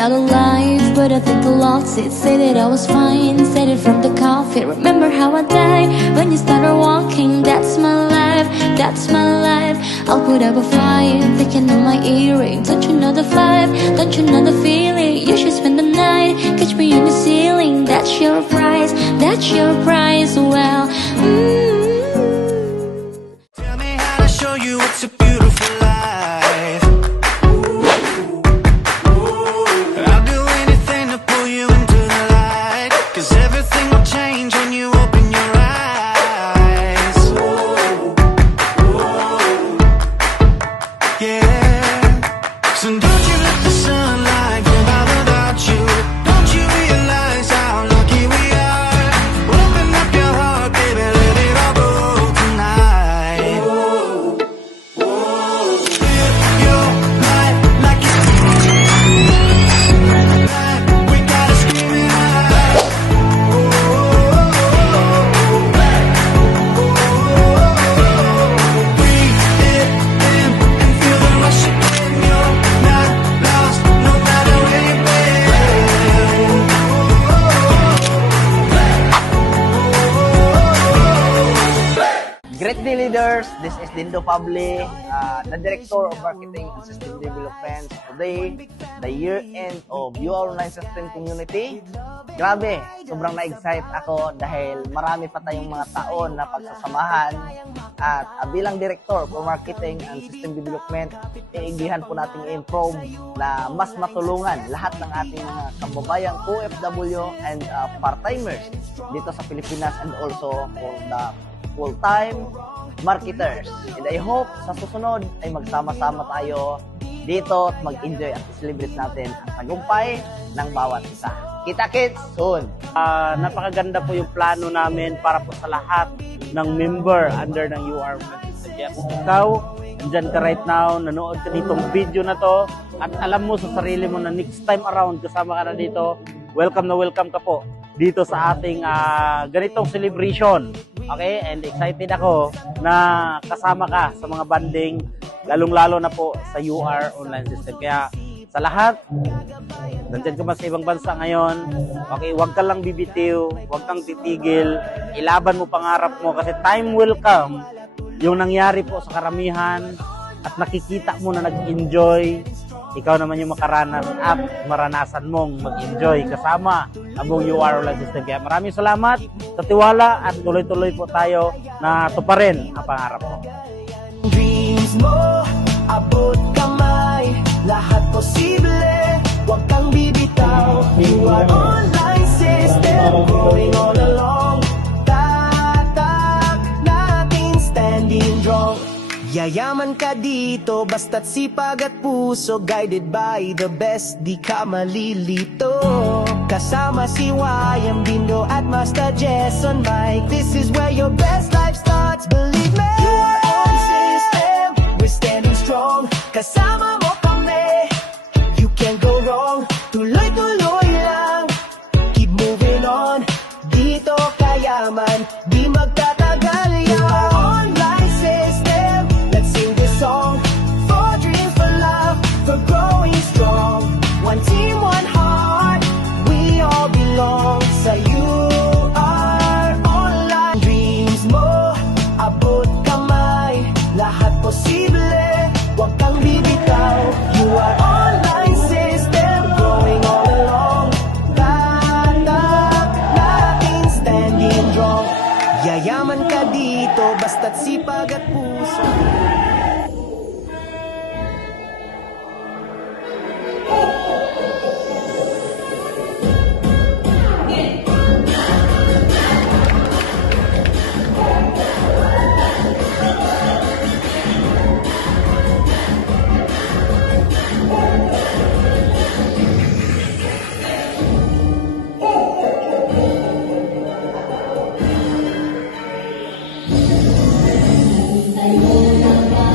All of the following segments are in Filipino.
out of life, but I think I lost it. Say that I was fine, said it from the coffee. Remember how I died when you started walking. That's my life, that's my life. I'll put up a fight, thinking on my earring. Don't you know the vibe, don't you know the feeling? You should spend the night, catch me on the ceiling. That's your prize, that's your prize. Well, Tell me how to show you what's a beautiful life. I'll do anything to pull you into the light, 'cause everything will change when you open your eyes. Yeah. So don't you let the sunlight go by without you. Don't you realize how lucky we are? Open up your heart, baby, let it all go tonight. Live your life like it's we gotta scream it out. Breathe it in and feel the rush again. You're not lost, no matter where you've been. Great day, leaders! This is Dindo Pabli, the Director of Marketing and System Development. Today, the year-end of UR Online System Community. Grabe, sobrang na-excite ako dahil marami pa tayong mga taon na pagsasamahan. At bilang Director for Marketing and System Development, iigihan po nating improve na mas matulungan lahat ng ating mga kababayang OFW and part-timers dito sa Pilipinas, and also for the full-time marketers. And I hope sa susunod ay magsama-sama tayo dito at mag-enjoy at celebrate natin ang tagumpay ng bawat isa. Kita-kits soon! Napakaganda po yung plano namin para po sa lahat ng member under ng UR System. Kaya kung ikaw, andyan ka right now, nanood ka ditong video na to, at alam mo sa sarili mo na next time around kasama ka na dito, welcome na welcome ka po dito sa ating ganitong celebration. Okay? And excited ako na kasama ka sa mga banding, lalong-lalo na po sa UR Online System. Kaya sa lahat, nandyan ka man sa ibang bansa ngayon, okay, huwag ka lang bibitiw, huwag kang titigil, ilaban mo pangarap mo kasi time will come, yung nangyari po sa karamihan at nakikita mo na nag-enjoy, ikaw naman yung makaranas at maranasan mong mag-enjoy kasama ang buong UR Online System. Kaya maraming salamat sa tiwala at tuloy-tuloy po tayo na tuparin ang pangarap mo. Dreams mo, abot kamay, lahat posible, huwag kang bibitaw. You are online system, going all along. Tatak natin, standing strong. Yayaman ka dito, basta't sipag at puso, guided by the best, di ka malilito. Kasama si YM Dindo at Master Jason Mike. This is where your best life starts, believe me. Your own system, we're standing strong. Kasama mo kami, you can't go wrong. Tuloy-tuloy lang, keep moving on. Dito kayaman, di magtatagal. Your online system, let's sing this song. For dreams, for love, for growing strong. One team, one heart, we all belong. Sa UR Online. Dreams mo, abot kamay, lahat posible, huwag kang bibitaw. UR Online System, going all along. Tatak natin, standing strong. Yayaman ka dito, basta't sipag at puso. tayo na ba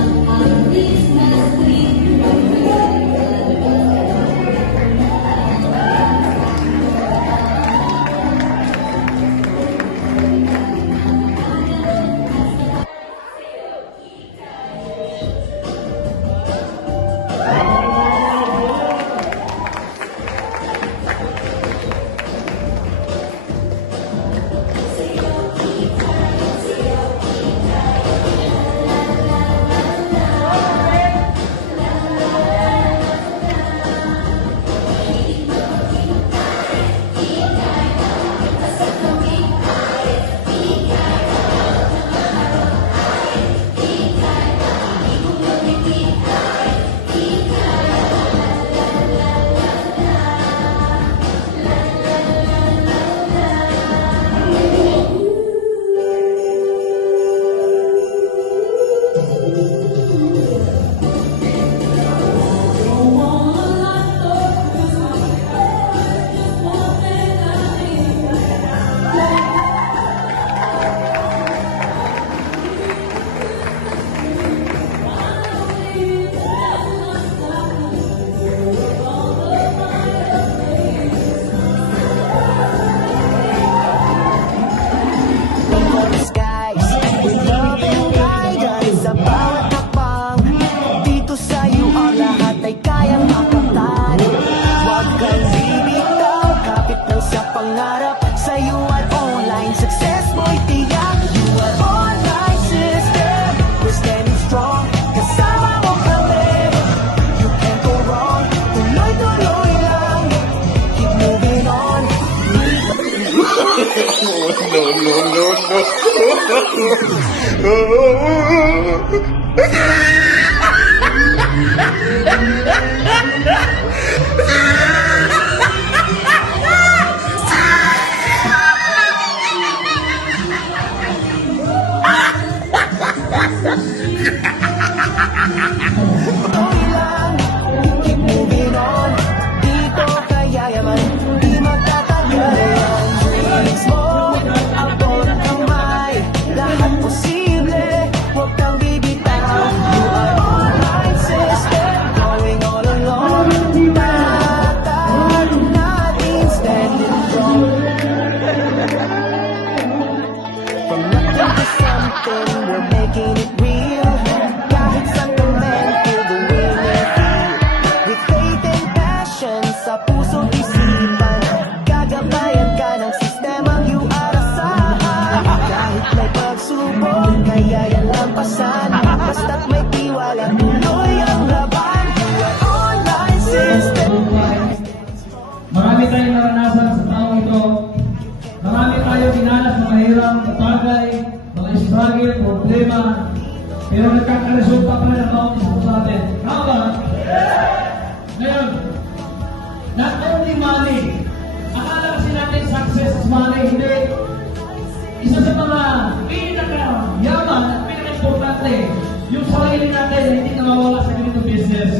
Keep moving on. Dito kaya yaman, di magtatagal yan. Dreams mo, abot kamay. Lahat posible, huwag kang bibitaw. You are online system, going all along. Tatalo natin, standing strong. From nothing to something, we're making it real. Kahit saan ka man, feel the winning feel. With faith and passion, sa puso't isipan, gagabayan ka ng sistemang you are asahan. Kahit may pagsubok, kaya yan lampasan. Basta't may tiwala, tuloy ang laban. You are online system. Marami tayong naranasan sa taong ito. Marami tayong dinanas na mahirap na bagay, mga struggle, problema. Pero nagkakaresulta pa rin ang bawat isa sa atin. Tama ba? Ngayon, not only money. Akala kasi natin success is money. Hindi. Isa sa mga pinaka-yaman at pinaka-importante, yung sarili natin na hindi nawawala sa ganitong business.